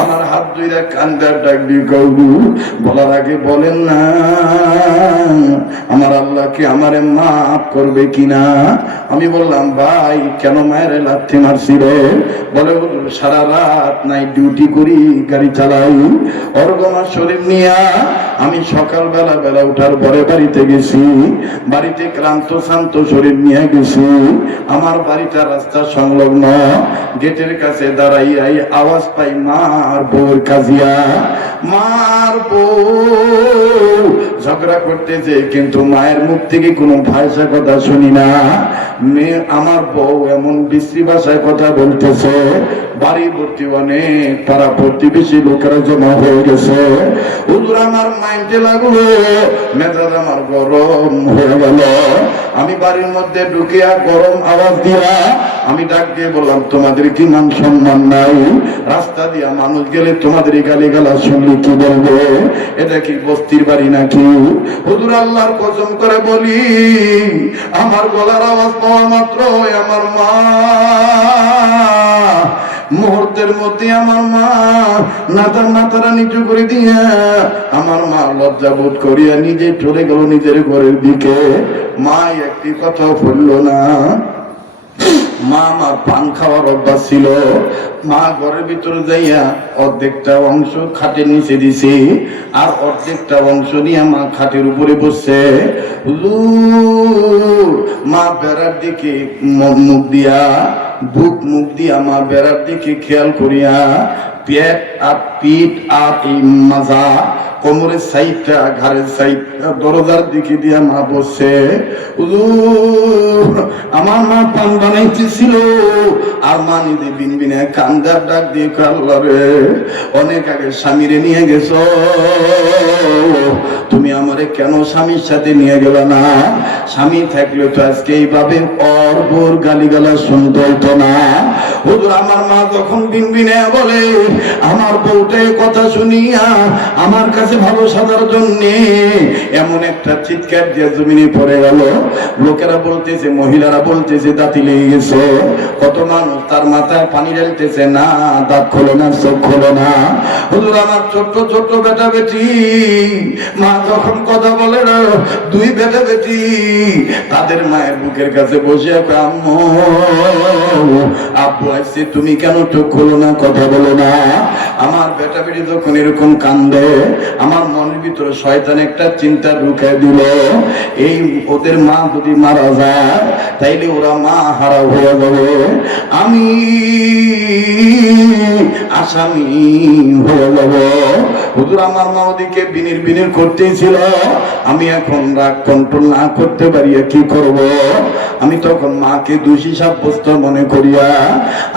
আমার হাত ধরে কান্দার ডাক দিয়ে গৌরু বলার আগে বলেন না আমার আল্লাহকে আমারে মাফ করবে কিনা। আমি বললাম ভাই কেন মায়ের লাথি মারছিলে? বলে সারা রাত নাই ডিউটি করি, গাড়ি চালাই, অর্গমার শরীর নিয়া আমি সকালবেলা বেলা উঠার পরে বাড়িতে গেছি, বাড়িতে ক্লান্ত শান্ত শরীর নিয়ে গেছি। আমার বাড়িটা রাস্তা সংলগ্ন, গেটের কাছে দাঁড়াইয়াই আওয়াজ পাই মার বউর কাজিয়া। মার বউ ঝগড়া করতেছে, কিন্তু মায়ের মুখ থেকে কোনো ভাষা কথা শুনি না। মেয়ে আমার বউ এমন বিশ্রী ভাষায় কথা বলতেছে, বাড়ি ভর্তি অনেক পাড়া প্রতিবেশী লোকেরা জমা হয়ে গেছে। হুজুর আমার মাইন্ডে লাগলো, মেজাজ আমার গরম হয়ে গেল। আমি বাড়ির মধ্যে ঢুকিয়া গরম আওয়াজ দিয়া আমি ডাক দিয়ে বললাম তোমাদের কি মান সম্মান নাই? রাস্তা দিয়া মানুষ গেলে তোমাদের গালি গালা শুনলে কি বলবে? এটা কি বস্তির বাড়ি নাকি? হুজুর আল্লাহর কসম করে বলি, আমার গলার আওয়াজ পাওয়া মাত্র আমার মা মুহূর্তের মধ্যে আমার মা নাতারা নিচু করে দিয়া আমার মা লজ্জা বোধ করিয়া নিজে চলে গেল নিজের ঘরের দিকে। মা একটি কথা বলল না। মা আমার পান খাওয়ার অভ্যাস ছিল। মা ঘরের ভিতরে যাইয়া অর্ধেকটা অংশ খাটের নিচে দিছে, আর অর্ধেকটা অংশ নিয়ে মা খাটের উপরে বসছে। মা বেড়ার দিকে মুখ দিয়া, বুক মুখ দিয়া মা বেড়ার দিকে খেয়াল করিয়া পেট আর পিঠ আর এই মাজা কোমরের সাইডটা ঘাড়ের সাইডটা দরজার দিকে দিয়া মা বসছে। আমার মা পান বানাইতেছিল, আর মা নিজে বিনবিনে কান্দার ডাক দিয়ে আল্লাহ রে, অনেক আগে স্বামীরে নিয়ে গেছ, তুমি আমারে কেন স্বামীর সাথে নিয়ে গেল না? স্বামী থাকলে তো আজকে এইভাবে অর্বর গালিগালা শুনতে হতো না। হুজুর আমার মা যখন বিনবিনে বলে, আমার বউটাই কথা শুনিয়া আমার কাছে ভালো সাজার জন্য এমন একটা চিৎকার দিয়ে জমিনে পড়ে গেল। লোকেরা বলতেছে, মহিলারা বলতেছে দাঁতি লেগে গেছে। কত মানুষ তার মাথায় পানি ঢেলতেছে, না দাঁত খোলে না, চোখ খোলে না। হুজুর আমার ছোট্ট ছোট্ট বেটা বেটি, মা যখন কথা বলে না, দুই বেটা বেটি তাদের মায়ের বুকের কাছে বসে আম্মু আব্বু আসছে, তুমি কেন চোখ খোলো না, কথা বলো না? আমার বেটা বেটি যখন এরকম কান্দে, আমার মনের ভিতরে শয়তান একটা চিন্তা ঢুকায় দিল, এই ওদের মা যদি মারা যায় তাইলে ওরা মা হারা হয়ে যাবে, আমি আসামি হয়ে যাব। হুজুর আমার মা ওদিকে বিনির বিনির করতেছিল, আমি এখন রাগ কন্ট্রোল না করতে পারি, কি করব? আমি তখন মাকে দোষী সাব্যস্ত মনে করিয়া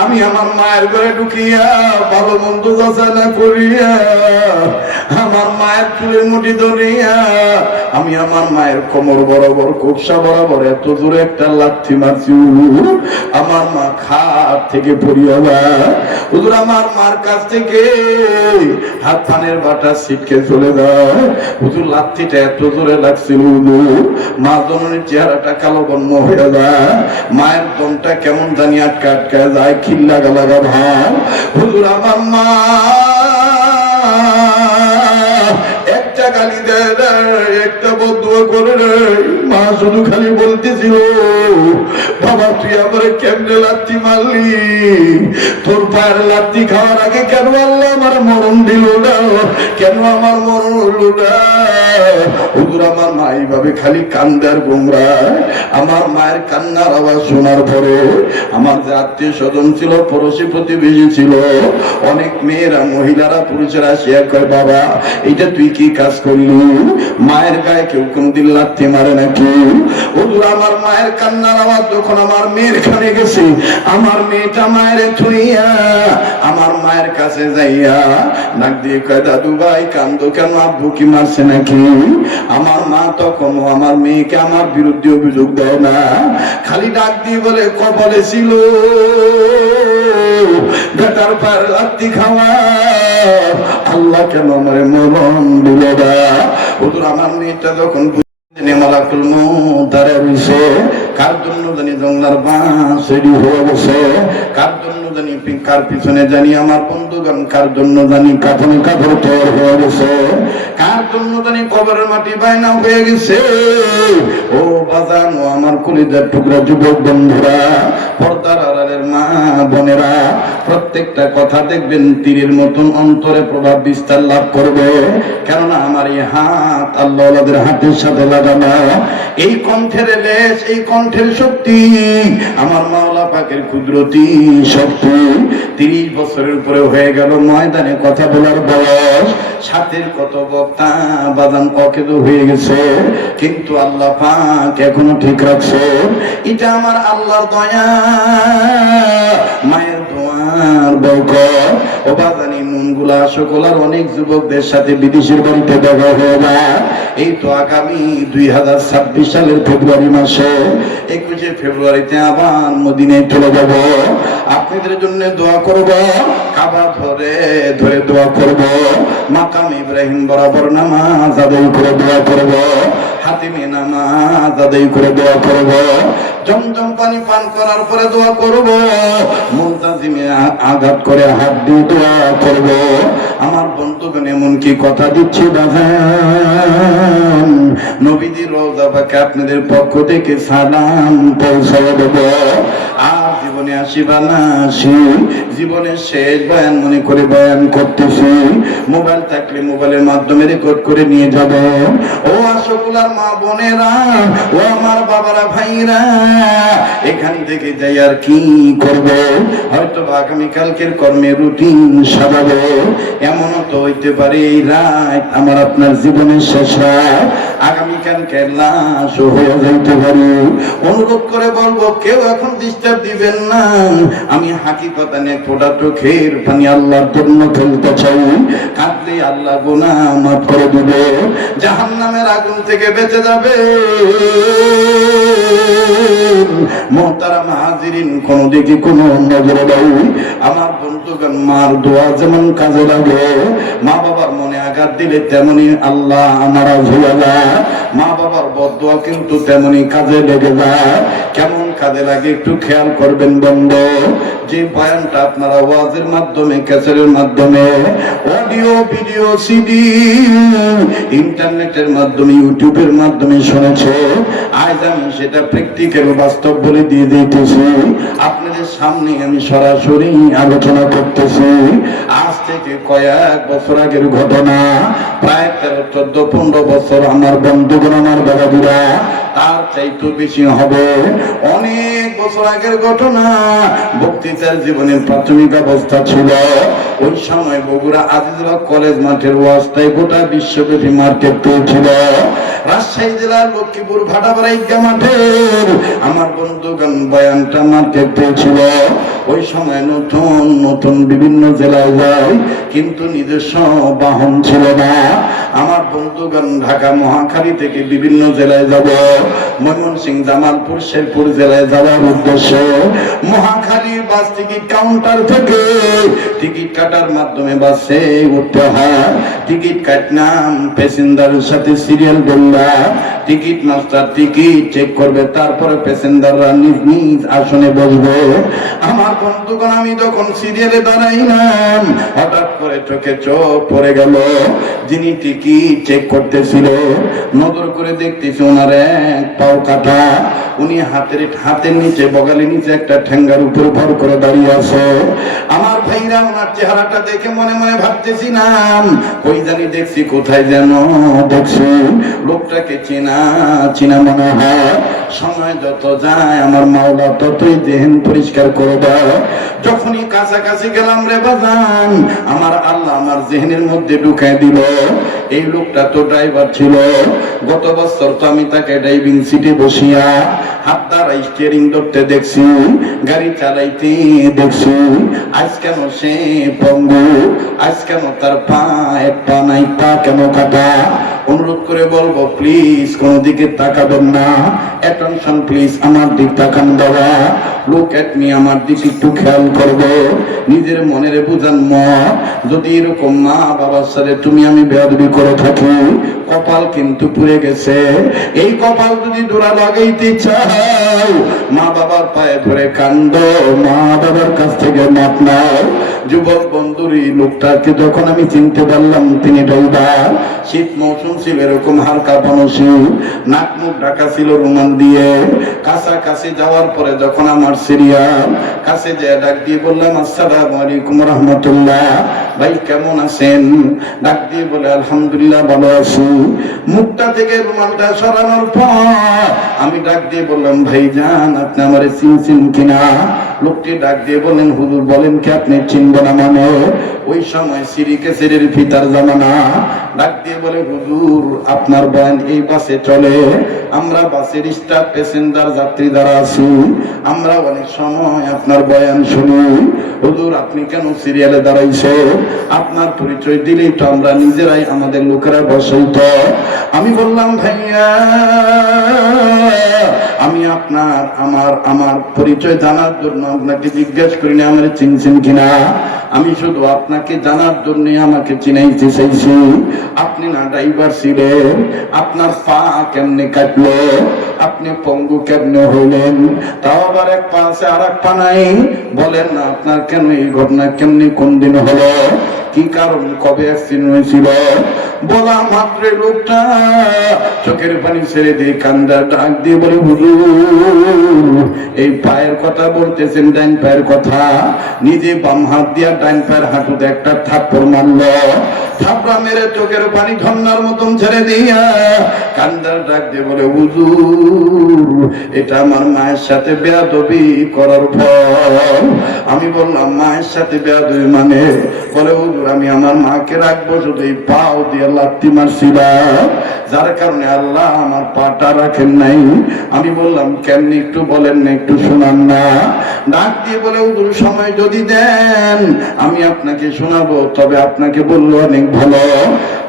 আমি আমার মায়ের ঘরে ঢুকিয়া ভালো মন্দ যাচাই করিয়া আমার মায়ের চুলের মুঠি ধরিয়া আমি আমার মায়ের কোমর বরাবর কোপসা বরাবর এত জোরে একটা লাথি মারছি, আমার মা খাট থেকে পড়িয়া যায়। হুজুর আমার মার কাছ থেকে হাত পানের বাটা ছিটকে চলে যায়। হুজুর লাথিটা এত জোরে লাগছিল, মা জননীর চেহারাটা কালো বর্ণ হয়ে যায়, মায়ের দমটা কেমন জানি আটকা আটকা যায়, খিল্লা লাগা ভাব। হুজুর আমার মা একটা গালি দেয় না, একটা বদুয়া করে না, মা শুধু খালি বলতেছিল, বাবা তুই আমার কেমনে লাথি মারলি? তোর পায়ের লাথি খাওয়ার আগে কেন আল্লাহ আমার মরণ দিল না? কেন আমার মরণ হলো না? হুজুর আমার মা এইভাবে খালি কান্দে আর গোমরায়। আমার মায়ের কান্নার আওয়াজ শোনার পরে আমার যে আত্মীয় স্বজন ছিল, পড়োশি প্রতিবেশী ছিল, অনেক মেয়েরা মহিলারা পুরুষেরা শেয়ার করে, বাবা এটা তুই কি কাজ করলি? মায়ের গায়ে কেউ কোনদিন লাথি মারে নাকি? হুজুর আমার মায়ের কান্নার আওয়াজ যখন আমার মেয়ের কানে গেছে, আমার মেয়েটা মায়ের থুইয়া আমার মায়ের কাছে যাইয়া নাক দিয়ে কয়, দাদু ভাই কান্দো কেন, আব্বু কি মারছে নাকি? আমার মা তখন আমার মেয়েকে আমার বিরুদ্ধে অভিযোগ দেয় না, খালি ডাক দিয়ে বলে, কপালে ছিল বেটার পায়ের লাথি খাওয়া, আল্লাহ কেন আমার মরণ দিল না? হুজুর আমার মেয়েটা যখন মালাকুল মউত দাঁড়ায় রইছে, কার জন্য জানি জঙ্গলার বাঁশ রেডি হয়ে গেছে, কার জন্য জানি কার পিছনে জানি আমার বন্ধুগণ কার জন্য জানি কাফনে কাপড় তৈরি হয়ে গেছে, কার জন্য জানি কবরের মাটি বায়না হয়ে গেছে। ও বাজান, ও আমার কলিজার টুকরা যুবক বন্ধুরা, পর্দার আড়ালের মা বোনেরা, প্রত্যেকটা কথা দেখবেন তীরের মতন অন্তরে প্রভাব বিস্তার লাভ করবে। কেননা আমার এই হাত আল্লাহওয়ালাদের হাতের সাথে লাগানো, এই কণ্ঠের লেশ, এই কণ্ঠের শক্তি আমার মাওলা পাকের কুদরতি শক্তি। 30 বছরের উপরে হয়ে গেল ময়দানে কথা বলার বয়স, সাথের কত বক্তা বাদাম অকেদ হয়ে গেছে, কিন্তু আল্লাহ পাক এখনো ঠিক রাখছে। এটা আমার আল্লাহর দয়া, মায়ের দোয়ার বরকত। ও বাদানি মনগুলা সকলার অনেক যুবকদের সাথে বিদেশের বাড়িতে দেখা হয়ে যায়। এই তো আগামী 2026 সালের ফেব্রুয়ারি মাসে 21শে ফেব্রুয়ারিতে আবার মদিনায় চলে যাব। আপনাদের জন্য দোয়া করব, কাবা ধরে ধরে দোয়া করব, মাকাম ইব্রাহিম বরাবর নামাজ আদায় করে দোয়া করব, হাতিমে নামাজ আদায় করে দোয়া করব, জমজম পানি পান করার পরে দোয়া করব, মুলতাজিমে আঘাত করে হাত দিয়ে দোয়া করব। আমার বন্ধুগণ এমন কি কথা দিচ্ছি বাজান, নবীজির রওজা পাকে আপনাদের পক্ষ থেকে সালাম পৌঁছায় দেব। আর জীবনে আসিবা না আসি, জীবনের শেষ বয়ান মনে করে বয়ান করতেছি। মোবাইল থাকলে মোবাইলের মাধ্যমে রেকর্ড করে নিয়ে যাব। ও আশকুলার মা বোনেরা, ও আমার বাবারা ভাইরা, এখান থেকে যাই আর কি করবে, হয়তো আগামীকালকের কর্মের রুটিন সাজাবে। এমনও তো হইতে পারে এই রাত আমার আপনার জীবনের শেষ রাত, আগামীকালকে লাশ হয়ে যাইতে পারে। অনুরোধ করে বলবো, কেউ এখন ডিস্টার্ব দিবেন না। আমি হাকিকতা নিয়ে ফোটা চোখের পানি আল্লাহর জন্য ফেলতে চাই। কাঁদলে আল্লাহ গুনাহ মাফ করে দিবে, জাহান্নামের আগুন থেকে বেঁচে যাবে। মোহতারাম হাজিরিন, কোন দিকে কোন নজরে দাও। আমার বন্ধুগণ, মার দোয়া যেমন কাজে লাগে, মা বাবার মনে আঘাত দিলে তেমনি আল্লাহ নারাজ হয়ে যায়। মা বাবার বদদোয়া কিন্তু তেমনি কাজে লেগে যায়। কেমন কাজে লাগে একটু খেয়াল করবেন বন্ধু। যে বয়ানটা আপনারা ওয়াজের মাধ্যমে, ক্যাসেটের মাধ্যমে, অডিও ভিডিও সিডি, ইন্টারনেটের মাধ্যমে, ইউটিউবের মাধ্যমে শুনেছে, আজ আমি সেটা প্র্যাকটিক্যাল বাস্তব বলে দিয়ে দিতেছি। আপনাদের সামনে আমি সরাসরি আলোচনা করতেছি। আজ থেকে কয়েক বছর আগের ঘটনা, প্রায় 13-14-15 বছর। আমার বন্ধুগণ, আমার বাবাজিরা, তার চাইতে বেশি হবে। অনেক বছর আগের ঘটনা। বক্তৃতার জীবনের প্রাথমিক অবস্থা ছিল। ওই সময় বগুড়া আজিজুল্লাহ কলেজ মাঠের ওয়াজটাই গোটা বিশ্বব্যাপী মার্কেট পেয়েছিল। রাজশাহী জেলার লক্ষ্মীপুর ভাটাপাড়া ঈদগাহ মাঠের আমার বন্ধুগণ বয়ানটা মার্কেট পেয়েছিল। ওই সময় নতুন নতুন বিভিন্ন জেলায় যায়, কিন্তু নিজস্ব বাহন ছিল না। আমার বন্ধুগণ ঢাকা মহাখালী থেকে বিভিন্ন জেলায় যাব, ময়মনসিংহ, জামালপুর, শেরপুর জেলায় যাওয়ার উদ্দেশ্যে মহাখালী বাস টিকিট কাউন্টার থেকে টিকিট কাটার মাধ্যমে বাসে উঠতে হয়। টিকিট কাটলাম, প্যাসেঞ্জারের সাথে সিরিয়াল বললাম, টিকিট মাস্টার টিকিট চেক করবে, তারপরে প্যাসেঞ্জাররা নিজ নিজ আসনে বসবে। আমার বন্ধুগণ, আমি যখন সিরিয়ালে দাঁড়াইলাম, হঠাৎ করে চোখে চোখ পড়ে গেল। যিনি টিকিট চেক করতেছিল, নজর করে দেখতেছি ওনার এক পাও কাটা। উনি হাতের নিচে, বগালের নিচে একটা ঠ্যাঙ্গার উপর ভর করে দাঁড়িয়ে আছে। আমার ভাইরা, ওনার চেহারাটা দেখে মনে মনে ভাবতেছিলাম, কই জানি দেখছি, কোথায় যেন দেখছি, লোকটাকে চেনা চেনা মনে হয়। সময় যত যায় আমার মাওলা ততই জেহেন পরিষ্কার করে দেয়। যখনই কাছাকাছি গেলাম রে বাজান, আমার আল্লাহ আমার জেহেনের মধ্যে ঢুকাই দিল, এই লোকটা তো ড্রাইভার ছিল। গত বছর তো আমি তাকে ড্রাইভিং সিটে বসিয়া হাত দ্বারা স্টিয়ারিং ধরতে দেখছি, গাড়ি চালাইতে দেখছি। আজ কেন সে পঙ্গু, আজ কেন তার পা এক পা নাই, পা কেন কাটা? অনুরোধ করে বলবো প্লিজ কোন দিকে তাকাবেন না, অ্যাটেনশন প্লিজ, আমার দিক তাকান বাবা, লুক এট মি, আমার দিক একটু খেয়াল করবে, নিজের মনের বুঝান মত, যদি এরকম মা বাবার সাথে তুমি আমি বেয়াদবি করে থাকি, কপাল কিন্তু পুড়ে গেছে। এই কপাল যদি জোড়া লাগাইতে চাও, মা বাবার পায়ে ধরে কান্দো, মা বাবার কাছ থেকে মাপ নাও। যুবক বন্ধুরি লোকটাকে যখন আমি চিনতে পারলাম, তিনি ড্রাইভার, শীত মৌসুম ছিল, এরকম হালকা পানসি, নাক মুখ ঢাকা ছিল রুমাল দিয়ে। কাছাকাছি যাওয়ার পরে যখন আমার সিরিয়াল, কাছে যে ডাক দিয়ে বললাম আসসালামু আলাইকুম রহমতুল্লাহ, ভাই কেমন আছেন? ডাক দিয়ে বলে আলহামদুলিল্লাহ ভালো আছি। মুখটা থেকে রুমালটা সরানোর পর আমি ডাক দিয়ে বললাম ভাইজান আপনি আমারে চিনছেন কিনা? লোকটি ডাক দিয়ে বলেন হুজুর বলেন কি আপনি চিনবেন না মানে? ওই সময় সিরিকে সিরির ফিতার জামানা। ডাক দিয়ে বলে হুজুর আপনার বয়ান এই বাসে চলে, আমরা বাসের স্টাফ প্যাসেঞ্জার যাত্রী যারা আছি আমরা অনেক সময় আপনার বয়ান শুনি। হুজুর আপনি কেন সিরিয়ালে দাঁড়াইছে? আপনার পরিচয় দিলেই তো আমরা নিজেরাই আমাদের লোকেরা বসাইত। আমি বললাম ভাইয়া আমি আপনার আমার পরিচয় জানার জন্য আপনাকে জিজ্ঞেস করি না আমার চিনছেন কিনা, আমি শুধু আপনাকে জানার জন্য আমাকে চিনাইতে চাইছি। আপনি না ড্রাইভার ছিলেন, আপনার পা কেমনে কাটলো, আপনি পঙ্গু কেমনে হইলেন, তাও আবার এক পা আছে আর এক পা নাই, বলেন না আপনার কেন এই ঘটনা কেমনে কোন দিন হলো, কি কারণ, কবে অ্যাক্সিডেন্ট হয়েছিল? বলা মাত্র লোকটা চোখের পানি ছেড়ে দিয়ে কান্দা ডাক দিয়ে বলে হুজুর এই পায়ের কথা বলতেছেন, ডাইন পায়ের কথা। নিজে বাম হাত দিয়া ডাইন পায়ের হাঁটুতে একটা থাপ্পড় মারলো, থাপড়া মেরে চোখের পানি ঝর্ণার মতন ছেড়ে দিয়া কান্দার ডাক দিয়ে বলে হুজুর এটা আমার মায়ের সাথে বেয়াদবি করার ফল। আমি বললাম মায়ের সাথে বেয়াদবি মানে? বলে হুজুর আমি আমার মাকে রাখবো শুধু এই পাও দিয়ে লাত্তি মারছিলাম, যার কারণে আল্লাহ আমার পাটা রাখেন নাই। আমি বললাম কেমনি একটু বলেন না, একটু শোনান না। ডাক দিয়ে বলে হুজুর সময় যদি দেন আমি আপনাকে শোনাবো, তবে আপনাকে বললো অনেক ভালো।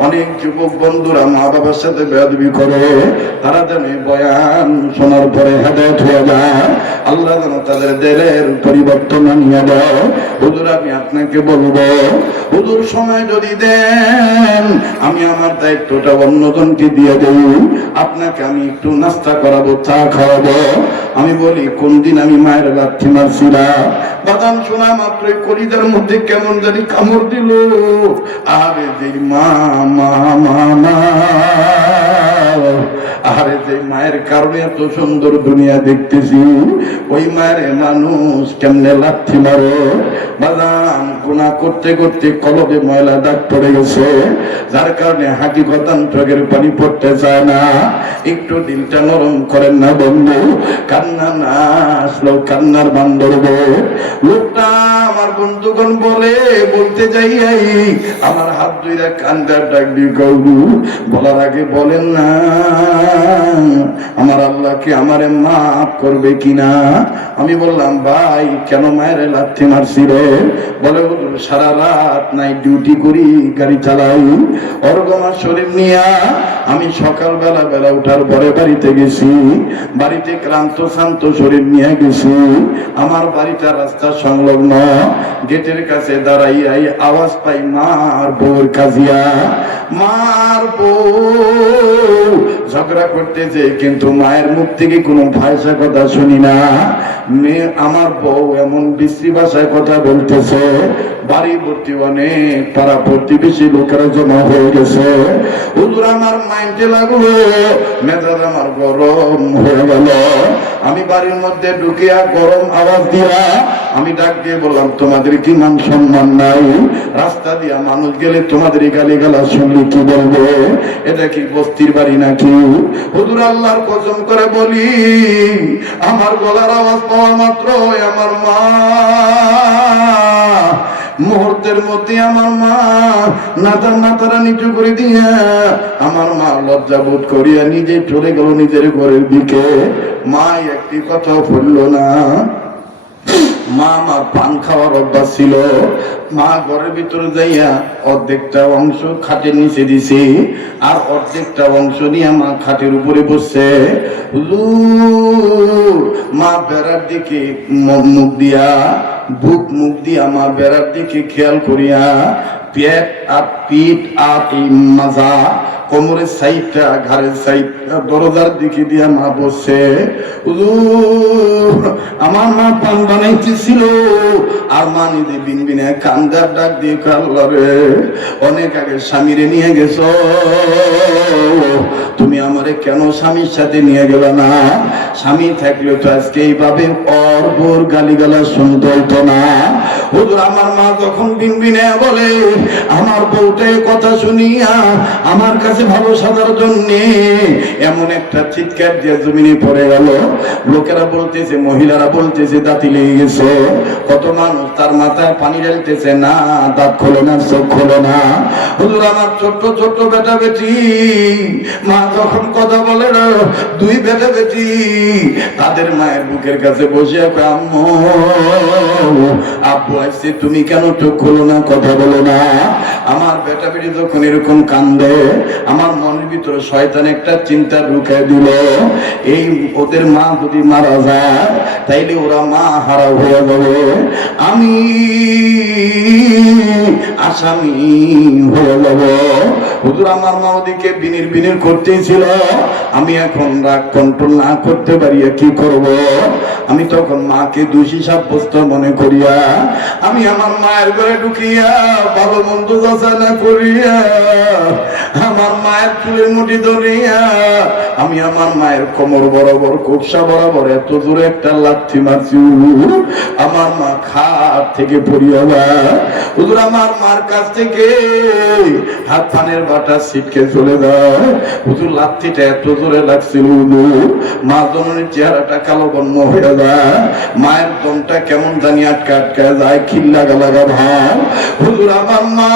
অনেক যুবক বন্ধুরা মা বাবার সাথে বেয়াদবি করে, তারা যেন বয়ান শোনার পরে হেদায়েত হয়ে যায়, আল্লাহ যেন তাদের দিলের পরিবর্তন আনিয়ে দেয়। হুজুর আমি আপনাকে বলবো হুজুর সময় যদি দেন আমি আমার দায়িত্বটা অন্যজনকে দিয়ে দেই, আপনাকে আমি একটু নাস্তা করাবো, চা খাওয়াবো। আমি বলি কোন দিন আমি মায়ের লাথি মারছিলাম, বাদাম শোনা মাত্রই কলিজার মধ্যে কেমন জানি কামড় দিল। আরে যে মা মা মা মা, আরে যে মায়ের কারণে এত সুন্দর দুনিয়া দেখতেছি, ওই মায়ের মানুষ কেমনে লাথি মারে। বাদাম গুনাহ করতে করতে কলবে ময়লা দাগ পড়ে গেছে, যার কারণে হাকিকতান চোখের পানি পড়তে চায় না। একটু দিলটা নরম করেন না বন্ধু, কান্না না আসলেও কান্নার বান ধরবে। লোকটা আমার বন্ধুগণ বলতে যাই আমার হাত ধরে কান্দার ডাক দিয়ে গৌরু বলার আগে বলেন না আমার আল্লাহকে আমারে মাফ করবে কিনা। আমি বললাম ভাই কেন মায়ের লাথি মারছিল? বলে সারা রাত নাইট ডিউটি করি, গাড়ি চালাই, অর্গমার শরীর নিয়া আমি সকালবেলা বেলা উঠার পরে বাড়িতে গেছি, বাড়িতে ক্লান্ত শান্ত শরীর নিয়ে গেছি। আমার বাড়িটা রাস্তা সংলগ্ন, গেটের কাছে দাঁড়াইয়াই আওয়াজ পাই মার বউর কাজিয়া। মার বউ ঝগড়া করতেছে, কিন্তু মায়ের মুখ থেকে কোনো ভাষা কথা শুনি না। মেয়ে আমার বউ এমন বিশ্রী ভাষায় কথা বলতেছে, বাড়ি ভর্তি অনেক পাড়া প্রতিবেশী লোকেরা জমা হয়ে গেছে। হুজুর আমার মাইন্ডে লাগলো, মেজাজ আমার গরম হয়ে গেল। আমি বাড়ির মধ্যে ঢুকিয়া গরম আওয়াজ দিয়া আমি ডাক দিয়ে বললাম তোমাদের কি মান সম্মান নাই? রাস্তা দিয়া মানুষ গেলে তোমাদের গালি গালা শুনলে কি বলবে? এটা কি বস্তির বাড়ি নাকি? হুজুর আল্লাহর কসম করে বলি আমার গলার আওয়াজ পাওয়া মাত্র আমার মা মুহূর্তের মধ্যে আমার মা মাথাটা নিচু করে দিয়া আমার মা লজ্জা বোধ করিয়া নিজে চলে গেল নিজের ঘরের দিকে। মা একটি কথা বলল না। মা আমার পান খাওয়ার অভ্যাস ছিল। মা ঘরের ভিতরে যাইয়া অর্ধেকটা অংশ খাটের নিচে দিছে, আর অর্ধেকটা অংশ নিয়ে মা খাটের উপরে বসছে। হুজুর, মা বেড়ার দিকে মুখ দিয়া, বুক মুখ দিয়া মা বেড়ার দিকে খেয়াল করিয়া পেট আর পিঠ আর এই মাজা, কোমরের সাইডটা, ঘাড়ের সাইডটা দরজার দিকে দিয়া মা বসছে। আমার মা পান বানাইতেছিল, আর মা নিজে বিনবিনে কান্দার ডাক দিয়ে আল্লাহ রে, অনেক আগে স্বামীরে নিয়ে গেছ, তুমি আমারে কেন স্বামীর সাথে নিয়ে গেল না? স্বামী থাকলে তো আজকে এইভাবে অর্বর গালিগালা শুনতে হইতো না। হুজুর, আমার মা যখন বিনবিনে বলে, আমার বউটাই কথা শুনিয়া আমার কাছে ভালো সাজার জন্য এমন একটা চিৎকার দিয়ে জমিনে পড়ে গেল। লোকেরা বলতেছে, মহিলারা বলতেছে দাঁতি লেগে গেছে। কত মানুষ তার মাথায় পানি ঢালতেছে, না দাঁত খোলে না, চোখ খোলে না। হুজুর, আমার ছোট্ট ছোট্ট বেটা বেটি, মা যখন কথা বলে না, দুই বেটা বেটি তাদের মায়ের বুকের কাছে বসে, আম্মু আব্বু আসছে, তুমি কেন চোখ খোলো না, কথা বলো না? আমার বেটা বেটি যখন এরকম কান্দে, আমার মনের ভিতরে শয়তান একটা চিন্তা ঢুকায় দিল, এই ওদের মা যদি মারা যায় তাইলে ওরা মা হারা হয়ে যাবে, আমি আসামি হয়ে যাব। হুজুর, আমার মা ওদিকে বিনির বিনির করতেছিল, আমি এখন রাগ কন্ট্রোল না করতে পারিয়া কি করব? আমি তখন মাকে দোষী সাব্যস্ত মনে করিয়া আমি আমার মায়ের ঘরে ঢুকিয়া ভালো মন্দ যাচাই না করিয়া আমার মায়ের চুলের মুঠি ধরিয়া আমি আমার মায়ের কোমর বরাবর, কোপসা বরাবর এত জোরে একটা লাথি মারছি, আমার মা খাট থেকে পড়িয়া যায়। হুজুর, আমার মার কাছ থেকে হাত পানের বাটা ছিটকে চলে যায়। হুজুর, লাথিটা এত জোরে লাগছিল, মা জননীর চেহারাটা কালো বর্ণ হয়ে যায়, মায়ের দমটা কেমন জানি আটকা আটকা যায়, খিল্লা লাগা ভাব। হুজুর, আমার মা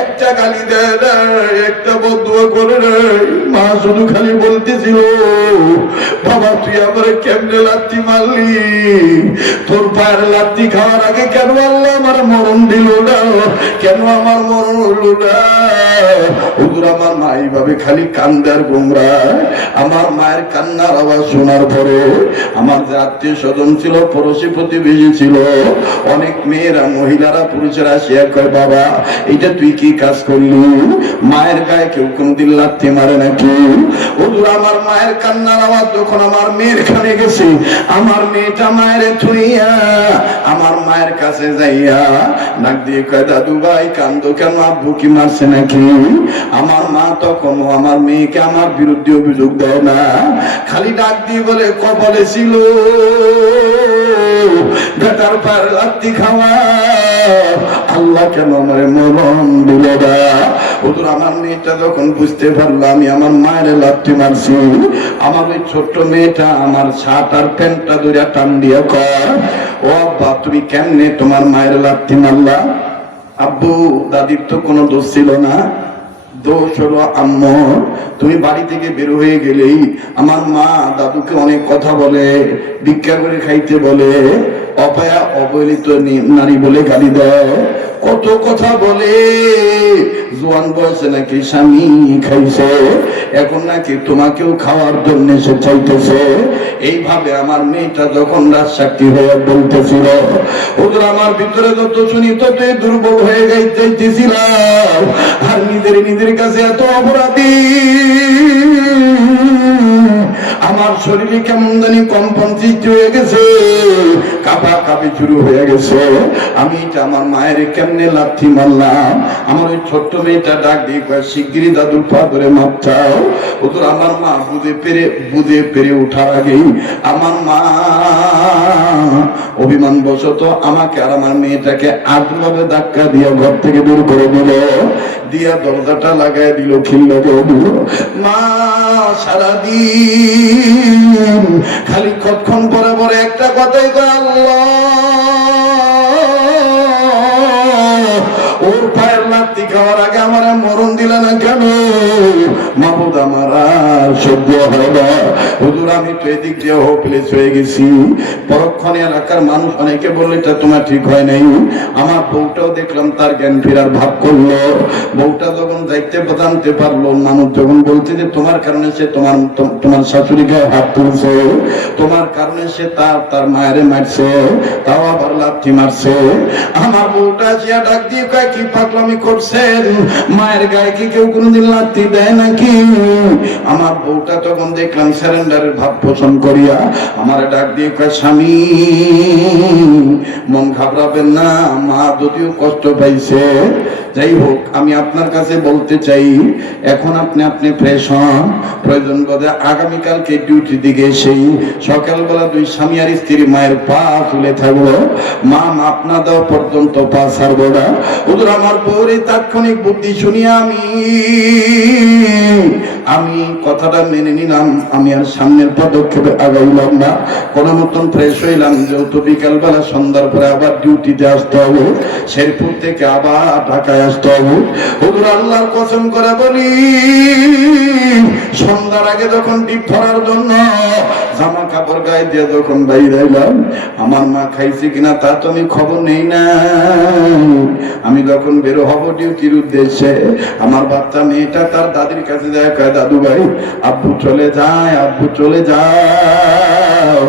একটা গালি দেয় না, একটা বদুয়া করে নেয়। মা শুধু খালি বলতেছিল, বাবা তুই আমার কেমনে লাথি মারলি? তোর পায়ের লাথি খাওয়ার আগে কেন আল্লাহ আমার মরণ দিল না? কেন আমার মরণ হলো না? হুজুর, আমার মা এইভাবে খালি কান্দার গোমরায়। আমার মায়ের কান্নার আওয়াজ শোনার পরে আমার যে আত্মীয় স্বজন ছিল, পড়োশি প্রতিবেশী ছিল, অনেক মেয়েরা, মহিলারা, পুরুষেরা শেয়ার করে, বাবা এটা তুই কি কাজ করলি? মায়ের গায়ে কেউ কোনদিন লাথি মারে নাকি? হুজুর, আমার মায়ের কান্নার আওয়াজ যখন আমার মেয়ের কানে গেছে, আমার মেয়েটা মায়ের থুইয়া আমার মায়ের কাছে যাইয়া নাক দিয়ে কয়, দাদু ভাই কান্দো কেন, আব্বু কি মারছে নাকি? আমার মা তখন আমার মেয়েকে আমার বিরুদ্ধে অভিযোগ দেয় না, খালি ডাক দিয়ে বলে, কপালে ছিল বেটার পায়ের লাথি খাওয়া, আল্লাহ কেন আমার মরণ দিল না? হুজুর, আমার মেয়েটা যখন বুঝতে পারলো আমি আমার মায়ের লাথি মারছি, আমার ওই ছোট্ট মেয়েটা আমার শার্ট আর প্যান্টটা ধরে টান দিয়া কয়, ও আব্বা তুমি কেমনে তোমার মায়ের লাথি মারলা? আব্বু, দাদির তো কোনো দোষ ছিল না, দোষ হলো আম্মু। তুমি বাড়ি থেকে বের হয়ে গেলেই আমার মা দাদুকে অনেক কথা বলে, ভিক্ষা করে খাইতে বলে, অপয়া অবহেলিত নারী বলে গালি দেয়, কত কথা বলে। জোয়ান বয়সে নাকি স্বামী খাইছে, এখন নাকি তোমাকেও খাওয়ার জন্য সে চাইতেছে। এইভাবে আমার মেয়েটা যখন রাত সাক্ষী হয়ে বলতেছিল, হুজুর, আমার ভিতরে যত শুনি ততই দুর্বল হয়ে যাইতেছিলাম, আর নিজের কাছে এত অপরাধী, আমার শরীরে কেমন জানি কম্পন সৃষ্টি হয়ে গেছে, কাঁপা কাঁপি শুরু হয়ে গেছে। আমি আমার মায়ের কেমনে লাথি মারলাম? আমার ওই ছোট্ট মেয়েটা ডাক দিয়ে কয়, শিগগিরই দাদুর পা ধরে মাপ চাও। হুজুর, আমার মা বুঝে পেরে ওঠার আগেই আমার মা অভিমান বশত আমাকে আর আমার মেয়েটাকে আদভাবে ধাক্কা দিয়ে ঘর থেকে দূর করে দিল, দিয়া দরজাটা লাগাই দিল, খিল লাগিয়ে দিল। মা সারাদিন খালি কতক্ষণ পরে পরে একটা কথাই কয়, আল্লাহ ওর পায়ের লাথি খাওয়ার আগে আমার মরণ দিল না কেন? মাবুদ, আমার আর সহ্য হয় না। হুজুর আমি তো এদিক দিয়ে হোপলেস হয়ে গেছি। পরক্ষণে এলাকার মানুষ অনেকে বললে এটা তোমার ঠিক হয় নাই। আমার বউটাও দেখলাম তার জ্ঞান ফেরার ভাব করলো। বউটা যখন যাইতে জানতে পারলো, মানুষ যখন বলছে যে তোমার কারণে সে তোমার শাশুড়ি গায়ে হাত তুলছে, তোমার কারণে সে তার মায়েরে মারছে, তাও আবার লাথি মারছে। আমার বউটা জিয়া ডাক দিয়ে কয় কি পাগলামি করছেন, মায়ের গায়ে কি কেউ কোনোদিন লাথি দেয় নাকি? আমার বউটা তখন দেখলাম স্যারেন্ডারের ভাব পোষণ করিয়া আমার ডাক দিয়ে কয় স্বামী মন ঘাবড়াবেন না, মা যদিও কষ্ট পাইছে। যাই হোক, আমি আপনার কাছে বলতে চাই এখন আপনি ফ্রেশ হন, প্রয়োজন বোধে আগামীকালকে ডিউটি দিকে সেই সকালবেলা দুই স্বামী আর স্ত্রী মায়ের পা তুলে থাকবো, মা মাপ না দেওয়া পর্যন্ত পা ছাড়বো না। হুজুর আমার পরে তাৎক্ষণিক বুদ্ধি শুনিয়ে আমি কথাটা মেনে নিলাম। আমি আর সামনের পদক্ষেপে আগাইলাম না, কোনো মতন ফ্রেশ হইলাম, যেহেতু বিকালবেলা সন্ধ্যার পরে আবার ডিউটিতে আসতে হবে, শেরপুর থেকে আবার ঢাকায় আসতে হবে। হুজুর আল্লাহর কসম করে বলি, সন্ধ্যার আগে যখন ডিপ ধরার জন্য জামা কাপড় গায়ে দিয়ে যখন বাইরে এলাম, আমার মা খাইছে কিনা তা তো আমি খবর নেই না। আমি যখন বের হব ডিউটির উদ্দেশ্যে, আমার বাচ্চা মেয়েটা তার দাদির কাছে যায়, কয় দাদু ভাই আব্বু চলে যায়, আব্বু চলে যায়,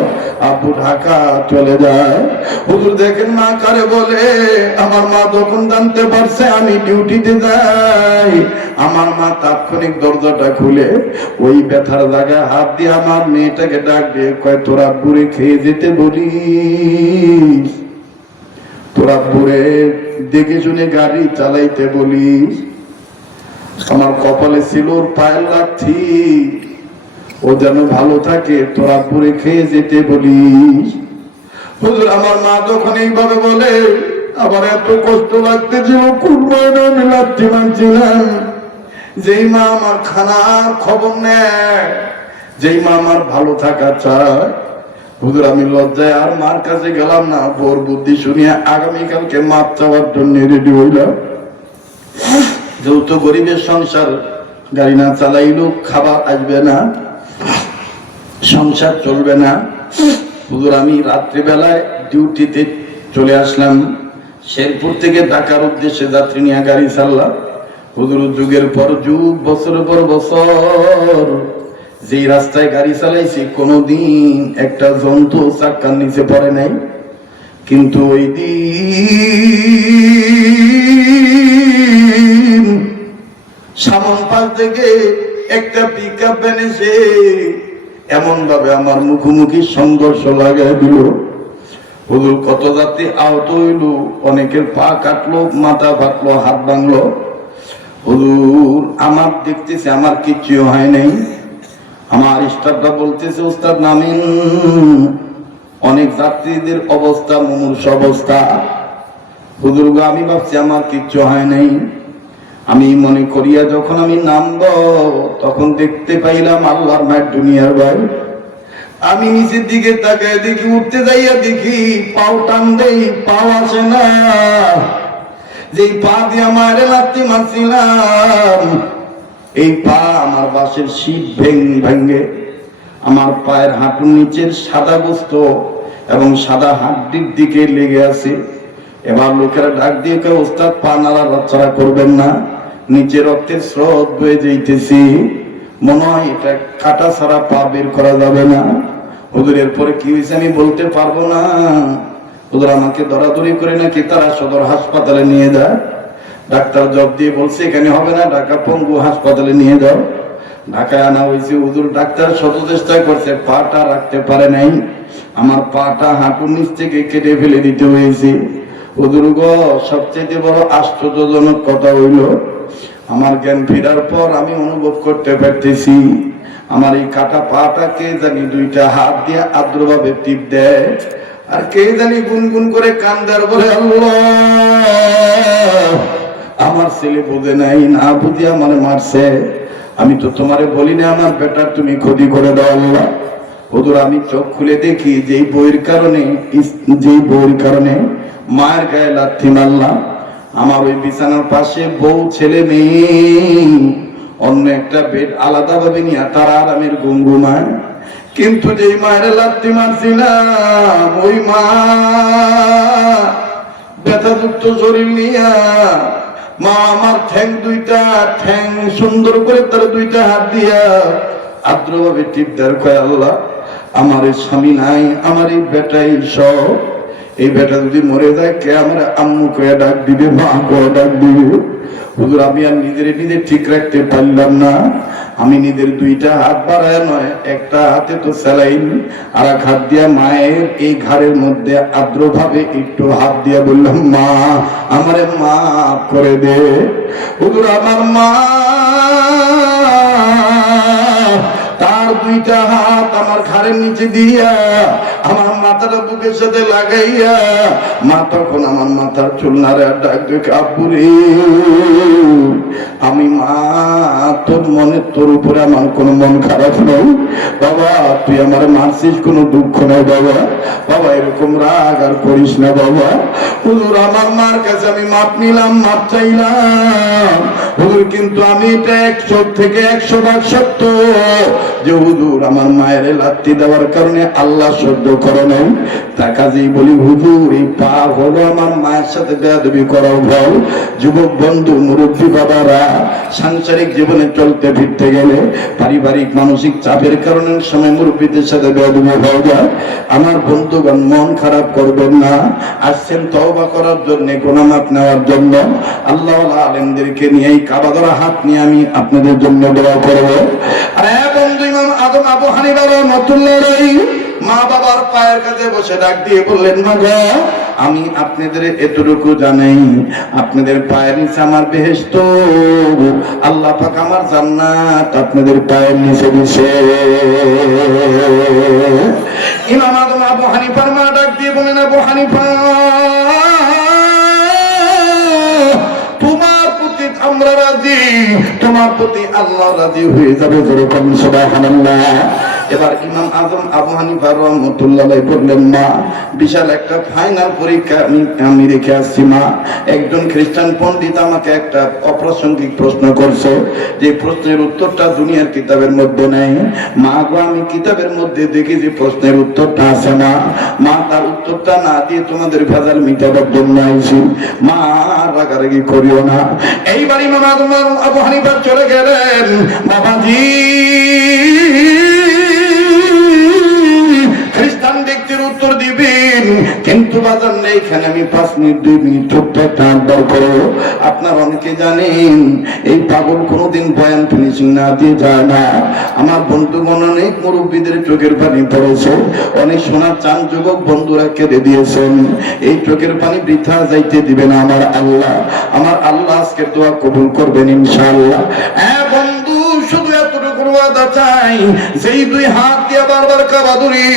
আব্বু ঢাকা চলে যায়। হুজুর দেখেন মা কারে বলে। আমার মা যখন জানতে পারছে আমি ডিউটিতে যাই, আমার মা তাৎক্ষণিক দরজাটা খুলে ওই ব্যথার জায়গায় হাত দিয়ে আমার মেয়েটাকে ডাক দিয়ে কয় তোরা বুড়ে খেয়ে যেতে বলিস, তোরা বুড়ে দেখে শুনে গাড়ি চালাইতে বলিস। আমার কপালে ছিল ওর পায়ের লাথি, ও যেন ভালো থাকে, তোরা পুরে খেয়ে যেতে বলিস। হুজুর আমার মা যখন এইভাবে বলে, আবার এত কষ্ট লাগতেছিল, কুরবান আমি লাথি মানছিলাম। যেই মা আমার খানার খবর নেয়, যেই মা আমার ভালো থাকা চায়, হুজুর আমি লজ্জায় আর মার কাছে গেলাম না। বোর বুদ্ধি শুনিয়ে আগামীকালকে মাপ চাওয়ার জন্য রেডি হইলাম। যেহেতু গরিবের সংসার, গাড়ি না চালাইলেও খাবার আসবে না, সংসার চলবে না। হুজুর আমি রাত্রিবেলায় ডিউটিতে চলে আসলাম, শেরপুর থেকে ঢাকার উদ্দেশ্যে যাত্রী নিয়ে গাড়ি চাললাম। হুজুর যুগের পর যুগ, বছরের পর বছর যেই রাস্তায় গাড়ি চালাইছি কোনোদিন একটা জন্তু চাক্কার নিচে পড়ে নাই। কিন্তু ওই দিন সামন পাশ থেকে একটা পিকআপ ভ্যান এসে এমন ভাবে আমার মুখোমুখি সংঘর্ষ লাগাই দিল। হুজুর কত যাত্রী আহত হইল, অনেকের পা কাটলো, মাথা ফাটলো, হাত ভাঙলো। হুজুর আমার দেখতেছে আমার কিচ্ছু হয় নাই। আমার স্টাফটা বলতেছে ওস্তাদ নামেন, অনেক যাত্রীদের অবস্থা মুমূর্ষ অবস্থা। হুজুর গো আমি ভাবছি আমার কিচ্ছু হয় নাই। আমি মনে করিয়া যখন আমি নামবো তখন দেখতে পাইলাম আল্লাহর মায়ের দুনিয়ার ভাই। আমি নিচের দিকে তাকায় দেখি, উঠতে যাইয়া দেখি পাও টান দেই, পাও আসে না। যেই পা দিয়ে আমার লাথি মারছিলাম, এই পা আমার বাসের শীত ভেঙ্গে আমার পায়ের হাঁটুর নিচের সাদা বস্তু এবং সাদা হাড্ডির দিকে লেগে আছে। এবার লোকেরা ডাক দিয়ে কেউ ওস্তাদ পা নাড়াচাড়া করবেন না, নিচে রক্তের স্রোত বয়ে যাইতেছি, মনে হয় এটা কাটা ছাড়া পা বের করা যাবে না। হুজুর এরপরে কি হয়েছে আমি বলতে পারবো না। হুজুর আমাকে দরাদরি করে নাকি তারা সদর হাসপাতালে নিয়ে যায়। ডাক্তার জব দিয়ে বলছে এখানে হবে না, ঢাকা পঙ্গু হাসপাতালে নিয়ে যাও। ঢাকায় আনা হয়েছে। হুজুর ডাক্তার শত চেষ্টা করছে, পাটা রাখতে পারে নাই। আমার পাটা হাঁটুর নিচ থেকে কেটে ফেলে দিতে হয়েছে। হুজুর গো সবচেয়ে বড় আশ্চর্যজনক কথা হইল, আমার জ্ঞান ফেরার পর আমি অনুভব করতে পারতেছি আমার এই কাটা পাটা কে জানি দুইটা হাত দিয়ে আদ্রভাবে টিপ দেয়, আর কে জানি গুনগুন করে কান্দার বলে আল্লাহ আমার ছেলে বোঝে নাই, না বুঝে আমার মারছে। আমি তো তোমারে বলি না আমার বেটার তুমি ক্ষতি করে দাও আল্লাহ। হুজুর আমি চোখ খুলে দেখি যেই বইয়ের কারণে মায়ের গায়ে লাথি মারলাম, আমার ওই বিছানার পাশে বউ ছেলে মেয়ে অন্য একটা বেড আলাদা ভাবে নিয়ে তারা আরামের ঘুমায়। কিন্তু যেই মায়ের লাত্তি মারছিলাম ওই মা ব্যথাযুক্ত শরীর নিয়া মা আমার দুইটা ঠ্যাং সুন্দর করে তার দুইটা হাত দিয়া আদ্রভাবে টিপদার কয়, আল্লাহ আমার এই স্বামী নাই, আমার এই বেটাই সব, এই বেটা যদি মরে যায় কে আমার আম্মু কয়ে ডাক দিবে, মা কয়ে ডাক দিবে। হুজুর আমি আর নিজে ঠিক রাখতে পারলাম না, আমি নিজের দুইটা হাত বাড়ায় নয়, একটা হাতে তো স্যালাইন, আর এক হাত দিয়া মায়ের এই ঘাড়ের মধ্যে আদ্রভাবে একটু হাত দিয়া বললাম, মা আমারে মাফ করে দে। হুজুর আমার মা তার দুইটা হাত আমার ঘাড়ের নিচে দিয়া আমার মাথাটা বুকের সাথে লাগাইয়া মা তখন আমার মাথার চুল নাড়ে আর ডাক দেখে, আব্বু রে আমি মা তোর মনে, তোর উপরে আমার কোনো মন খারাপ নয় বাবা, তুই আমার মারছিস কোনো দুঃখ নাই বাবা, বাবা এরকম রাগ আর করিস না বাবা। হুজুর আমার মার কাছে আমি মাপ নিলাম, মাপ চাইলাম হুজুর, কিন্তু আমি এটা 100 থেকে 100 ভাগ সত্য যে হুজুর আমার মায়ের লাত্তি দেওয়ার কারণে আল্লাহ সহ্য করে নাই। তার কাজেই বলি হুজুর এই পাপ হলো আমার মায়ের সাথে বেয়াদবি করাও ভুল। যুবক বন্ধু মুরব্বী বাবারা সাংসারিক জীবনে চলতে ফিরতে গেলে পারিবারিক মানসিক চাপের কারণে সময় মুরব্বীদের সাথে বেয়াদবি হয়ে যায়। আমার বন্ধুগণ মন খারাপ করবেন না, আসছেন তওবা করার জন্য, গুনাহ মাফ নেওয়ার জন্য। আল্লাহ আলেমদেরকে নিয়ে এই কাবা ধরা হাত নিয়ে আমি আপনাদের জন্য দোয়া করব। আর বন্ধু ইমাম আজম আবু হানিফা রাহমাতুল্লাহ আলাইহি মা বাবার পায়ের কাছে বসে ডাক দিয়ে বললেন, মা গো আমি আপনাদের এতটুকু জানাই, আপনাদের পায়ের নিচে আমার বেহেশত, আল্লাহ পাক আমার জান্নাত আপনাদের পায়ের নিচে দিছে। ইমাম আজম আবু হানিফার মা ডাক দিয়ে বলেন, আবু হানিফা তোমার প্রতি আমরা রাজি, তোমার প্রতি আল্লাহ রাজি হয়ে যাবে, যেরকম সুবহানাল্লাহ। এবার ইমাম আজম আবু হানিফা রাহমাতুল্লাহ আলাইহি বললেন, মা বিশাল একটা ফাইনাল পরীক্ষা আমি রেখে আসছি মা। একজন খ্রিস্টান পণ্ডিত আমাকে একটা অপ্রাসঙ্গিক প্রশ্ন করছে, যে প্রশ্নের উত্তরটা দুনিয়ার কিতাবের মধ্যে নেই। মা গো আমি কিতাবের মধ্যে দেখি যে প্রশ্নের উত্তরটা আছে না, মা তার উত্তরটা না দিয়ে তোমাদের ভেজাল মিটাবার জন্য আইছি, মা রাগারাগি করিও না। এইবার ইমাম আজম আবু হানিফা চলে গেলেন, বাবাজি খ্রিস্টান ব্যক্তির উত্তর দিবেন, কিন্তু বাজার নেই এখানে আমি 5 মিনিট 2 মিনিট ছোট্ট একটা আড্ডা করবো। আপনার অনেকে জানেন এই পাগল কোনোদিন বয়ান ফিনিশিং না দিয়ে যায় না। আমার বন্ধুগণ অনেক মুরব্বীদের চোখের পানি পড়েছে, অনেক সোনার চান যুবক বন্ধুরা কেঁদে দিয়েছেন। এই চোখের পানি বৃথা যাইতে দিবেন আমার আল্লাহ। আমার আল্লাহ আজকের দোয়া কবুল করবেন ইনশাআল্লাহ। বন্ধু শুধু এতটুকু ওয়াদা চাই, যেই দুই হাত দিয়ে বারবার কাবা ধরি,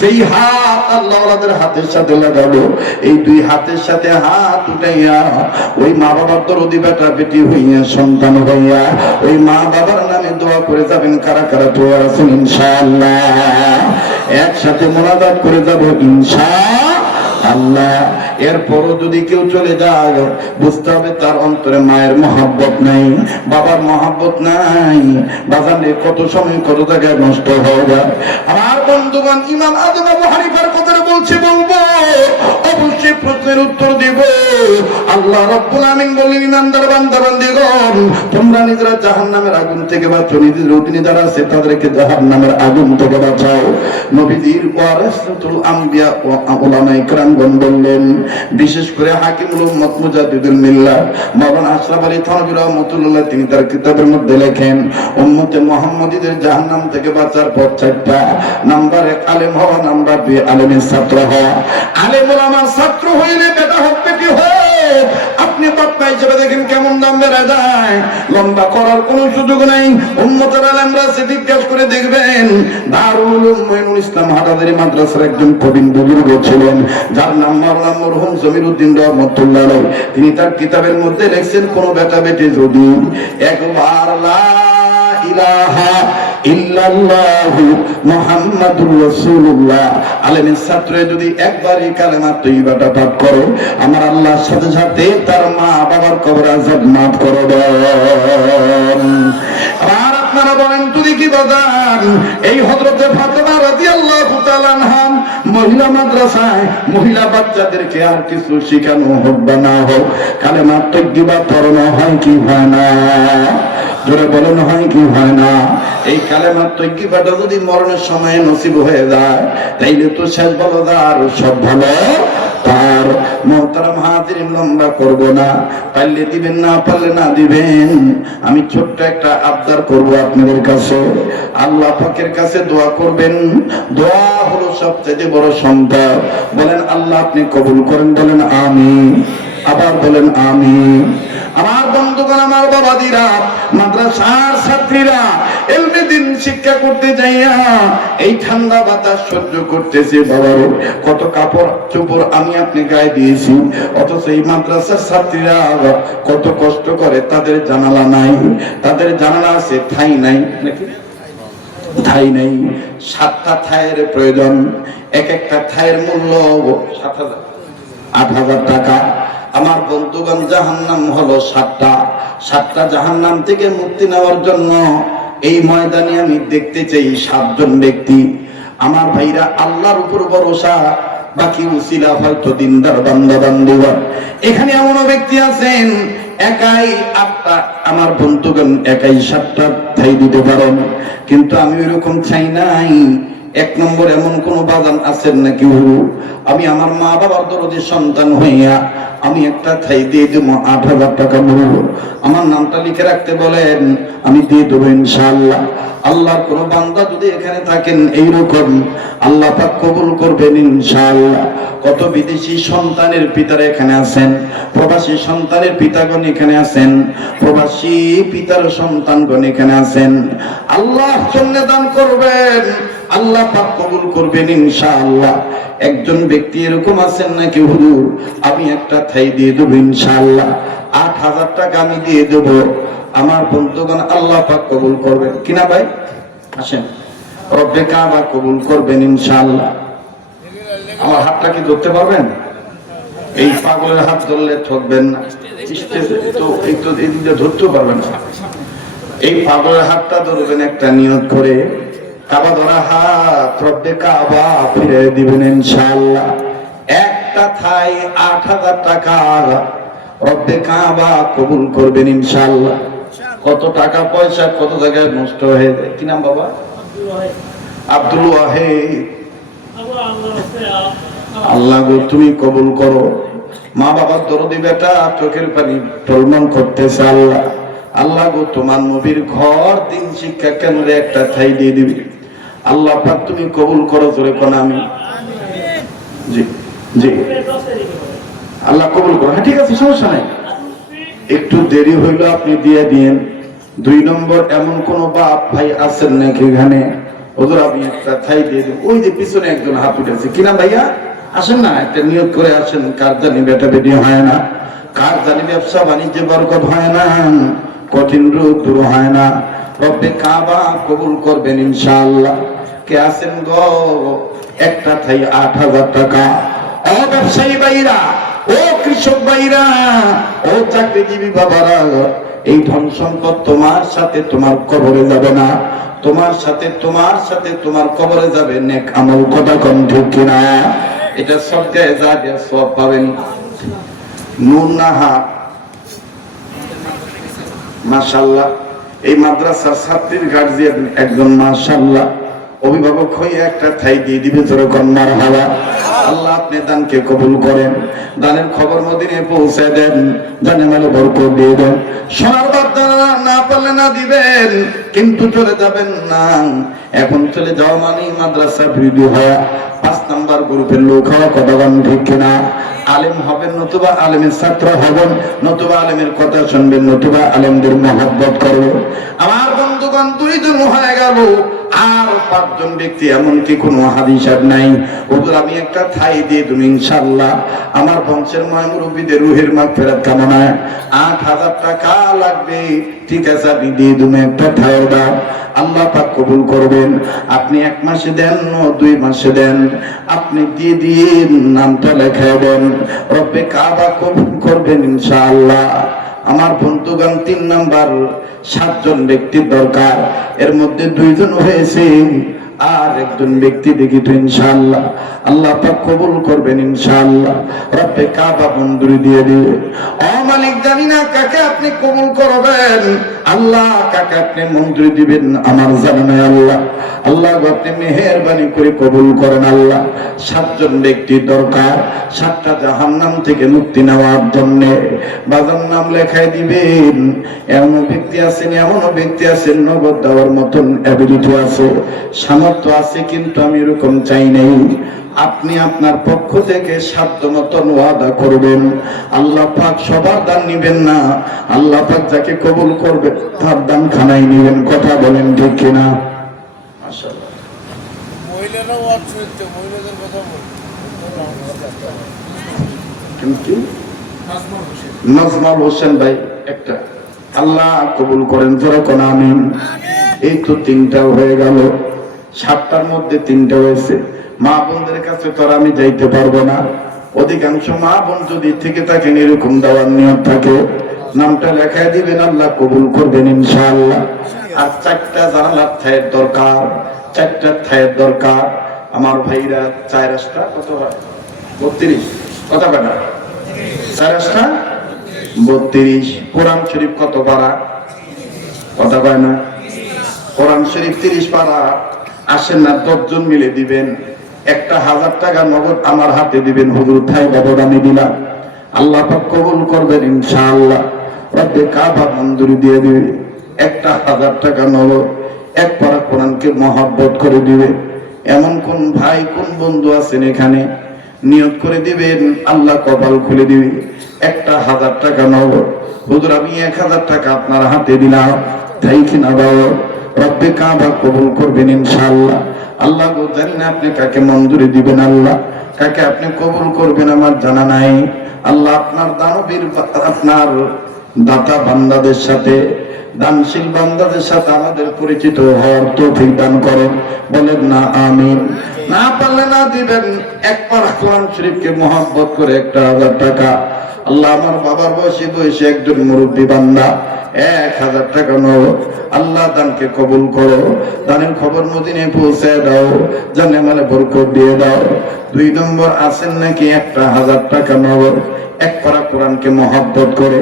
সেই হাত আল্লাহ ওনাদের হাতের সাথে লাগালো, এই দুই হাতের সাথে হাত উঠাইয়া ওই মা বাবার দরদি বেটা বেটি হইয়া সন্তান হইয়া ওই মা বাবার নামে দোয়া করে যাবেন। কারা কারা দোয়া আছেন ইনশাআল্লাহ? একসাথে মোনাজাত করে যাব ইনশাআল্লাহ। এরপরও যদি কেউ চলে যায় বুঝতে হবে তার অন্তরে মায়ের মহব্বত নাই, বাবার মহব্বত নাই। বাজারে কত সময় কত জায়গায় নষ্ট হয়ে যায়। আমার বন্ধুগণ ইমাম আজম আবু হানিফার কথা বলছি, বলবো অবশ্যই প্রশ্নের উত্তর দিব। আল্লাহ রাব্বুল আমিন বলেন, ইমানদার বান্দা বান্দীগণ তোমরা নিজেরা জাহান্নামের আগুন থেকে বাঁচো, নিজেদের অধীনে যারা আছে তাদেরকে জাহান্নামের আগুন থেকে বাঁচাও। নবীজির ওয়ারাসাতুল আম্বিয়া ও উলামায়ে কেরামগণ বললেন, বিশেষ করে হাকিমুল উম্মত মুজাদ্দিদুল মিল্লাহ মাওলানা আশরাফ আলী থানভী রাহমাতুল্লাহ তিনি তার কিতাবের মধ্যে লেখেন, উম্মতে মুহাম্মাদীদের জাহান্নাম থেকে বাঁচার পথ 4টা। নাম্বার 1 আলেম হওয়া, নাম্বার 2 আলেমের ছাত্র হওয়া। আলেম ওলামার ছাত্র হইলে বেটা হোক বেটি হোক, আপনি বাপ্পা হিসেবে দেখেন কেমন দাম বেড়ে যায়, লম্বা করার কোনো সুযোগ নাই। উম্মতের আলেমরা জিজ্ঞাসা করে দেখবেন, দারুল উলুম মুঈনুল ইসলাম হাটাজারি মাদ্রাসার একজন প্রবীণ বুজুর্গ ছিলেন, যার নাম মাওলানা মরহুম জমিরউদ্দিন রাহমাতুল্লাহ আলাইহি। তিনি তার কিতাবের মধ্যে লিখছেন, কোন বেটা বেটি যদি একবার লা ইলাহা ইল্লাল্লাহু মুহাম্মাদুর রাসূলুল্লাহ আলেমের ছাত্র যদি একবার এই কালেমা তৈয়বাটা পাঠ করে, আমার আল্লাহর সাথে সাথে তার মা বাবার কবর আযাব মাফ করে দেন। আর আপনারা বলেন তুই কি বাজান? এই হযরতে ফাতেমা রাদিয়াল্লাহু তাআলা আনহা মহিলা মাদ্রাসায় মহিলা বাচ্চাদেরকে আর কিছু শেখানো হোক বা না হোক, কালেমা তাইয়্যিবা পড়ানো হয় কি হয় না? জোরে বলেন হয় কি হয় না? এই কালেমা তাইয়্যিবাটা যদি মরণের সময় নসিব হয়ে যায় তাইলে তো শেষ ভালো আর সব ভালো তার। মোহতারাম হাজিরিন, লম্বা করব না, পারলে দিবেন না পারলে না দিবেন। আমি ছোট্ট একটা আবদার করব আপনাদের কাছে, আল্লাহ পাকের কাছে দোয়া করবেন। দোয়া হলো সবচেয়ে বড় সম্পদ। বলেন আল্লাহ আপনি কবুল করেন, বলেন আমিন, আবার বলেন আমিন। আমার বন্ধুগণ, আমার বাবাদিরা, মাদ্রাসার ছাত্রীরা ইলমে দ্বীন শিক্ষা করতে যাইয়া এই ঠান্ডা বাতাস সহ্য করতেছে। বাবারে কত কাপড় চোপড় আমি আপনি গায়ে দিয়েছি, অথচ এই মাদ্রাসার ছাত্রীরা কত কষ্ট করে। তাদের জানালা নাই, তাদের জানালা আছে, ঠাই নাই, নাকি ঠাই নেই। 7টা ঠাইয়ের প্রয়োজন। এক একটা ঠাইয়ের মূল্য 7,000 8,000 টাকা। আমার বন্ধুগণ, জাহান্নাম হলো 7টা জাহান্নাম থেকে মুক্তি নেওয়ার জন্য এই ময়দানে আমি দেখতে চাই 7 জন ব্যক্তি। আমার ভাইরা, আল্লাহর উপর ভরসা, বাকি উসিলা হয়তো দিনদার বান্দা বান্দীগণ। এখানে এমন ব্যক্তি আছেন একাই 8টা, আমার বন্ধুগণ একাই 7টা ঠাই দিতে পারেন, কিন্তু আমি ওইরকম চাই নাই। 1 নম্বর এমন কোন বাগান আছেন নাকি? আমি আমার মা বাবার দরদি সন্তান হইয়া আমি একটা ঠাই দিয়ে দেবো 8,000 টাকা মূল্য। আমার নামটা লিখে রাখতে বলেন, আমি দিয়ে দেবো ইনশাআল্লাহ। আল্লাহর কোন বান্দা যদি এখানে থাকেন এইরকম, আল্লাহ পাক কবুল করবেন ইনশাআল্লাহ। কত বিদেশি সন্তানের পিতারা এখানে আছেন, প্রবাসী সন্তানের পিতাগণ এখানে আছেন, প্রবাসী পিতার সন্তানগণ এখানে আছেন। আল্লাহর জন্য দান করবেন, আল্লাহ পাক কবুল করবেন ইনশাআল্লাহ। একজন ব্যক্তি এরকম আছেন নাকি? হুজুর আমি একটা ঠাই দিয়ে দেবো ইনশাআল্লাহ, 8,000 টাকা আমি দিয়ে দেব। আমার বন্ধুগণ, আল্লাহ পাক কবুল করবেন কিনা ভাই? আসেন, রব্বে কাবা কবুল করবেন ইনশাআল্লাহ। আমার হাতটা কি ধরতে পারবেন? এই পাগলের হাত ধরলে ঠকবেন না, তো একটু এদিকে ধরতেও পারবেন না। এই পাগলের হাতটা ধরবেন একটা নিয়ত করে, কাবা ধরা হাত রব্বে কাবা ফিরে দিবেন ইনশাআল্লাহ। একটা ঠাই 8,000 টাকা, রব্বে কাবা কবুল করবেন ইনশাআল্লাহ। কত টাকা পয়সা কত জায়গায় নষ্ট হয়ে যায়। কি নাম বাবা? আব্দুল ওয়াহিদ। আল্লাহ গো তুমি কবুল করো। মা বাবার দরদি বেটা চোখের পানি টলমল করতেছে। আল্লাহ, আল্লাহ গো তোমার নবীর ঘর দিন শিক্ষা কেন্দ্রে একটা ঠাই দিয়ে দিবি। আল্লাহ পাক তুমি কবুল করো, জোরে কোন আমি। জি জি, আল্লাহ কবুল করো। হ্যাঁ ঠিক আছে, সমস্যা নাই, একটু দেরি হইলো আপনি দিয়ে দিন। 2 নম্বর, এমন কোন বাপ ভাই আছেন নাকি এখানে? ওদের আমি একটা ঠাই দিয়ে দিন। ওই যে পিছনে একজন হাত উঠেছে, কিনা ভাইয়া আসেন না, একটা নিয়োগ করে আসেন। কার জানি বেটা বেটি হয় না, কার জানি ব্যবসা বাণিজ্য বরকত হয় না, কঠিন রোগ দূর হয় না। রব্বে কাবা কবুল করবেন ইনশাআল্লাহ। কে আছেন গো? একটা ঠাই 8,000 টাকা। ও ব্যবসায়ী ভাইরা, ও কৃষক ভাইরা, ও চাকরিজীবী বাবারা, এই ধন সম্পদ তোমার সাথে তোমার কবরে যাবে না, তোমার সাথে তোমার কবরে যাবে নেক আমল। কথা কম ঠিক কিনা? এটা সবচেয়ে যা দিয়ে সব পাবেন। নুন নাহা মাশাআল্লাহ, এই মাদ্রাসার ছাত্রীর গার্জিয়ান একজন মাশাআল্লাহ অভিভাবক হয়ে একটা ঠাই দিয়ে দিবে, তোর কন্যার হাওয়া। আল্লাহ আপনি দানকে কবুল করেন, দানের খবর মদিনায় পৌঁছে দেন, জানে মালে বরকত দিয়ে দেন। সোনার বাচ্চারা না পারলে না দিবেন, কিন্তু চলে যাবেন না। এখন চলে যাওয়া মানে মাদ্রাসা ভিডিও হওয়া, 5 নাম্বার গ্রুপের লোক হওয়া। কথা বলেন ঠিক কিনা? আলেম হবেন, নতুবা আলেমের ছাত্র হবেন, নতুবা আলেমের কথা শুনবেন, নতুবা আলেমদের মহব্বত করবেন। আমার বন্ধুগণ 2 জন হয়ে গেল, আর 5 জন ব্যক্তি এমনকি কোনো হাদিস নাই। ওদের আমি একটা ঠাই দিয়ে তুমি ইনশাআল্লাহ। আমার বংশের মুরব্বীদের রুহের মাগফিরাত কামনায় 8,000 টাকা লাগবে। ঠিক আছে, আপনি দিয়ে তুমি একটা ঠাই দাও, আল্লাহ পাক কবুল করবেন। আপনি 1 মাসে দেন, 2 মাসে দেন, আপনি দিয়ে দিন, নামটা লেখা দেন, রব্বে কাবা কবুল করবেন ইনশাআল্লাহ। আমার বন্ধুগণ 3 নাম্বার 7 জন ব্যক্তির দরকার, এর মধ্যে 2 জন হয়েছে, আর একজন ব্যক্তি দেখি তো ইনশাআল্লাহ আল্লাহ পাক কবুল করবেন ইনশাআল্লাহ, রব্বে কাবা মঞ্জুরি দিয়ে দিবে। ও মালিক, জানি না কাকে আপনি কবুল করবেন, আল্লাহ কাকে আপনি মঞ্জুরি দিবেন আমার জানা নাই আল্লাহ। আল্লাহ আপনি মেহেরবানি করে কবুল করেন আল্লাহ। 7 জন ব্যক্তি দরকার, 7টা জাহান্নাম থেকে মুক্তি নেওয়ার জন্য বাজার নাম লেখায় দিবেন। এমন ব্যক্তি আছেন, এমন ব্যক্তি আছেন নগদ দেওয়ার মতন অ্যাবিলিটি আছে, সামর্থ্য আছে, কিন্তু আমি এরকম চাই নাই। আপনি আপনার পক্ষ থেকে সাধ্য মতন ওয়াদা করবেন। আল্লাহ পাক সবার দান নিবেন না, আল্লাহ পাক যাকে কবুল করবে তার দান খানাই নিবেন। কথা বলেন ঠিক কিনা? মাশাআল্লাহ। মহিলারা ওয়াজ শুনতে, মহিলাদের কথা বল। কিন্তু নাজমাল হোসেন ভাই একটা, আল্লাহ কবুল করেন জোরে কোন আমিন। এই তো 3টা হয়ে গেল, 7টার মধ্যে 3টা হয়েছে। মা বোনদের কাছে তো আমি যাইতে পারবো না, অধিকাংশ মা বোন যদি থেকে থাকেন এরকম দেওয়ার নিয়ম থাকে, নামটা লেখায় দিবেন, আল্লাহ কবুল করবেন ইনশাআল্লাহ। আর 4টা জানালার থায়ের দরকার, 4টা থায়ের দরকার। আমার ভাইরা 4 রাস্তা কত হয়? 32 কত কাটা? 4 রাস্তা 32। কোরআন শরীফ কত পারা? কথা কয় না? কোরআন শরীফ 30 পারা। আসেন না 10 জন মিলে দিবেন, 1000 টাকা নগদ আমার হাতে দিবেন, হুজুর থাই বাবদ আমি দিলাম, আল্লাহ পাক কবুল করবেন ইনশাআল্লাহ, রব্বে কাবা মঞ্জুরি দিয়ে দিবে। 1000 টাকা নগদ, 1 পারা কোরআনকে মহব্বত করে দিবে। এমন কোন ভাই কোন বন্ধু আছেন এখানে, নিয়ত করে দিবেন, আল্লাহ কপাল খুলে দিবে। 1000 টাকা নগদ, হুজুর আমি 1000 টাকা আপনার হাতে দিলাম, তাই কিনা বাবা, রব্বে কাবা কবুল করবেন ইনশাআল্লাহ। আল্লাহ গো, জানি না আপনি কাকে মঞ্জুরি দিবেন, আল্লাহ কাকে আপনি কবুল করবেন আমার জানা নাই। আল্লাহ আপনার দানবীর, আপনার দাতা বান্দাদের সাথে, দানশীল বান্দাদের সাথে আমাদের পরিচিত হওয়ার তৌফিক দান করেন, বলেন না আমিন। না পারলে না দিবেন, 1 পারা কোরআন শরীফকে মহব্বত করে 1000 টাকা। আল্লাহ আমার বাবার বয়সী বয়সে একজন মুরব্বী বান্দা, 1000 টাকা নাও, আল্লাহ দানকে কবুল করো, দানের খবর মদিনায় পৌঁছে দাও, জানে মানে বরকত দিয়ে দাও। 2 নম্বর আছেন নাকি 1000 টাকা নাও, 1 পারা কোরআনকে মহব্বত করে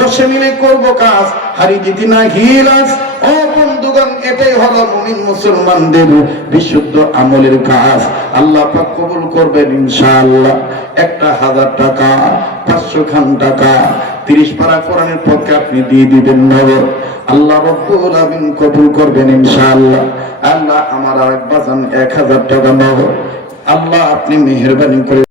10 মিলে করব কাজ, হারি জিতি না হিলাস। ও বন্ধুগণ, এটাই হলো মুমিন মুসলমানদের বিশুদ্ধ আমলের কাজ। আল্লাহ পাক কবুল করবেন ইনশাআল্লাহ। 1000 টাকা, 500 খান টাকা, 30 পারা কোরআনের পক্ষে আপনি দিয়ে দিবেন নগদ, আল্লাহ রব্বুল আলামিন কবুল করবেন ইনশাআল্লাহ। আল্লাহ আমার আরেক বাজান 1000 টাকা নগদ, আল্লাহ আপনি মেহেরবানি করে